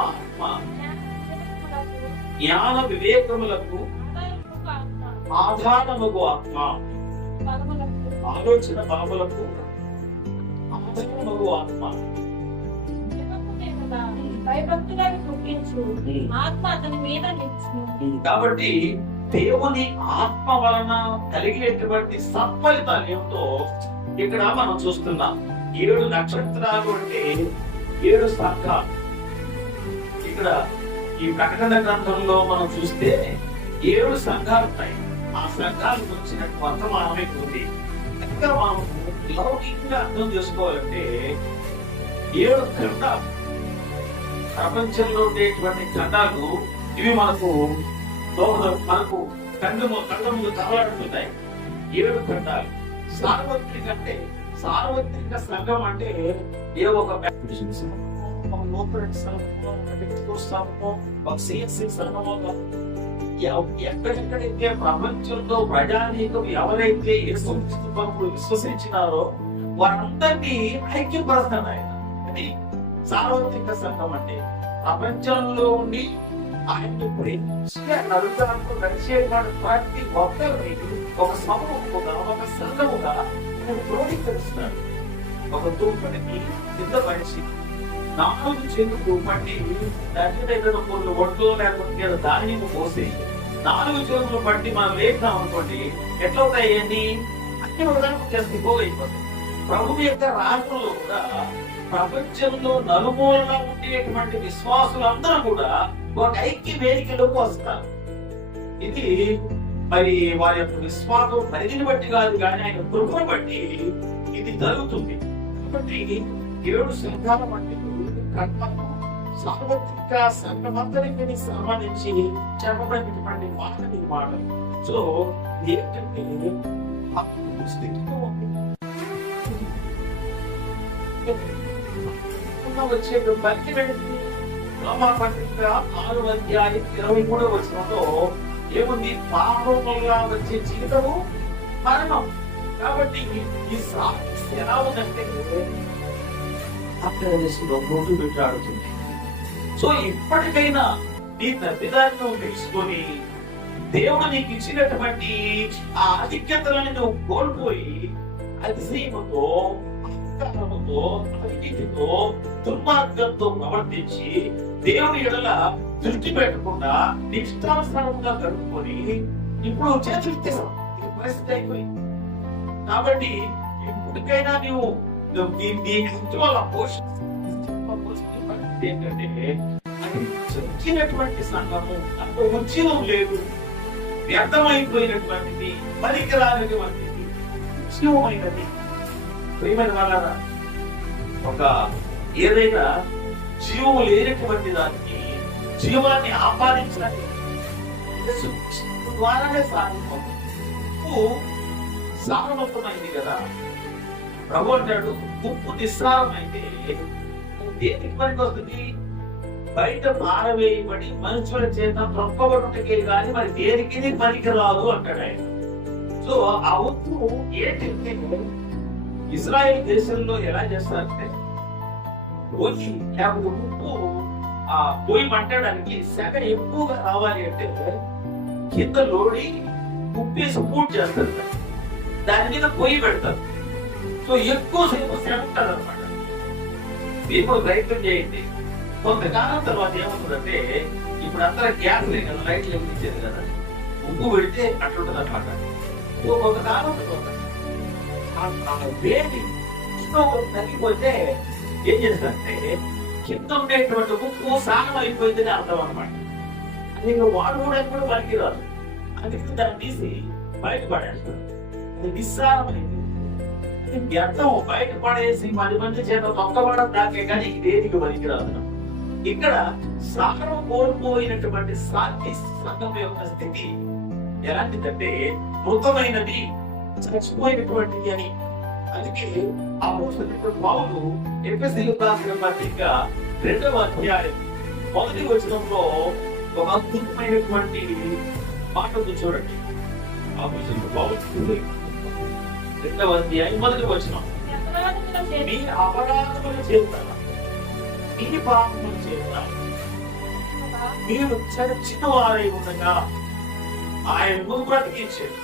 ఆత్మ? జ్ఞాన వివేకములకు ఆధారముకు ఆత్మ. ఆధారముగు ఆత్మ. బలములకు ఆలోచన బలములకు ఆధారముగు ఆత్మ కాబట్టి దేవుని ఆత్మ వలన కలిగేటువంటి సత్ఫలితాలు ఏమిటో ఇక్కడ మనం చూస్తున్నాం. ఏడు నక్షత్రాలు అంటే ఏడు సంఘాలు ఇక్కడ ఈ ప్రకటన గ్రంథంలో మనం చూస్తే ఏడు సంఘాలు ఉన్నాయి ఆ సంఘాల వచ్చిన వర్తమానమే ఉంది ఇంకా మనం లౌకికంగా అర్థం చేసుకోవాలంటే ఏడు ఖండాలు. ప్రపంచంలో ఉండేటువంటి ఖండాలు ఇవి మనకు మనకు కండము కండములు ముందు ఏడు ఖండాలు. సార్వత్రిక అంటే సార్వత్రిక సంఘం అంటే ఏ ఒక సంఘమో, ఒక సంఘమో, సిఎస్సి సంఘమో ఎక్కడెక్కడైతే ప్రపంచంలో ప్రజానీకం ఎవరైతే యేసుక్రీస్తు ప్రభువు విశ్వసించినారో వారందరినీ ఐక్యపరుస్తాడు ఆయన. అది సార్వత్రిక సంఘం అంటే ప్రపంచంలో ఉండి ఆయన్ని ప్రేమించి ఆయన అడుగుతాను నడిచేవాడు ప్రతి ఒక్కరిని ఒక సమూహముగా ఒక సంఘముగా ఆయన క్రోడీకరిస్తున్నాడు ఒక దుప్పటికి కింద మనిషి నాలుగు చేతులు పట్టి దాని దగ్గర కొన్ని ఒడ్లు లేకపోతే ధాన్యం పోసి నాలుగు చేతులు పట్టి మనం వేద్దాం అనుకోండి ఎట్లా అవుతాయండి? అన్ని ఉదాహరణకు చేస్తే అయిపోతాయి ప్రభు యొక్క రాజ్యంలో కూడా ప్రపంచంలో నలుమూలలా ఉండేటువంటి విశ్వాసులందరూ కూడా ఒక ఐక్య వేదికలోకి వస్తారు. ఇది మరి వారి యొక్క విశ్వాసం పరిధిని బట్టి కాదు కానీ ఆయన కృపను బట్టి ఇది జరుగుతుంది. కాబట్టి ఏడు సంఘాల బట్టి కర్మను సార్వత్రిక సంఘమందరికి సంబంధించి చెప్పబడినటువంటి మాట మాటని మాట సో ఏంటంటే స్థితిలో ఉంది. ఉన్న వచ్చే బట్టి వెళ్తుంది ఆరు అధ్యాయం ఇరవై మూడో వచనంలో ఏముంది పాపముగా వచ్చే జీవితము మరణం. కాబట్టి ఈ సాక్షి ఎలా ఉందంటే అక్కడ రోజు పెట్టాడుతుంది సో ఇప్పటికైనా నీ తప్పిదాన్ని నువ్వు తెలుసుకొని దేవుడు నీకు ఇచ్చినటువంటి ఆ ఆధిక్యతలను నువ్వు కోల్పోయి అతిశయముతో అహంకారముతో అవినీతితో దుర్మార్గంతో ప్రవర్తించి దేవుని ఎడల దృష్టి పెట్టకుండా నీ ఇష్టానుసారంగా గడుపుకొని ఇప్పుడు చేతులు ఇది పరిస్థితి అయిపోయింది. కాబట్టి ఇప్పటికైనా నీవు నీ నీ ఇంటి ఏంటంటే అది చచ్చినటువంటి సంఘము అంత ఉద్యమం లేదు. వ్యర్థమైపోయినటువంటిది పనికిరానటువంటిది ఉద్యమమైనది ప్రియమైన వాళ్ళరా ఒక ఏదైనా జీవము లేనటువంటి దానికి జీవాన్ని ఆపాదించడానికి యేసుక్రీస్తు ద్వారానే సాధించాలి ఉప్పు సారవంతమైంది కదా. ప్రభు అంటాడు ఉప్పు నిస్సారమైతే దేనికి పనికి వస్తుంది బయట పారవేయబడి మనుషుల చేత ప్రొక్కబడుటకే కానీ మరి దేనికి పనికి రాదు అంటాడు ఆయన. సో ఆ ఉప్పు ఏంటంటే ఇజ్రాయెల్ దేశంలో ఎలా చేస్తారంటే పొయ్యి లేకపోతే ఉప్పు ఆ పొయ్యి మంటడానికి సెగ ఎక్కువగా రావాలి అంటే కింద లోడి ఉప్పేసి పూర్తి చేస్తారు. దాని మీద పొయ్యి పెడతారు. సో ఎక్కువ సేపు శ్రమ ఉంటుంది అనమాట మీరు కూడా ప్రయత్నం చేయండి. కొంతకాలం తర్వాత ఏమవుతుందంటే ఇప్పుడు అందరూ గ్యాస్ లేదు కదా లైట్లు వెలిగించేది కదా. ఉప్పు పెడితే అట్లుంటుంది అనమాట సో కొంతకాలం తర్వాత ఆ- ఆ వేడి ఉష్ణోగ్రత తగ్గిపోతే ఏం చేస్తారంటే కింద ఉండేటువంటి ఉప్పు సాగం అయిపోయిందని అర్థం అనమాట అది ఇంకా వాడుకోవడానికి కూడా పనికిరాదు అందుకే దాన్ని తీసి బయటపడేస్తారు అది నిస్సారమైంది అది. వ్యర్థం బయట పడేసి పది మంది చేత తొక్కబడడం దాకే కానీ దేనికి రాదు. ఇక్కడ సాగరం కోల్పోయినటువంటి శాంతి సంఘం యొక్క స్థితి ఎలాంటిదంటే మృతమైనది చచ్చిపోయినటువంటిది అని. అందుకే ఆ పుస్తకం పౌలు ఎఫెసీలు పత్రిక రెండవ అధ్యాయం మొదటి వచనంలో ఒక అద్భుతమైనటువంటి మాట ఉంది చూడండి ఆ పుస్తకం పౌలు రెండవ అధ్యాయం మొదటి వచనం చేత మీ అపరాధములు చేస్తారా మీ పాపముల చేత మీరు చర్చిత వారై ఉండగా ఆయనను బ్రతికించారు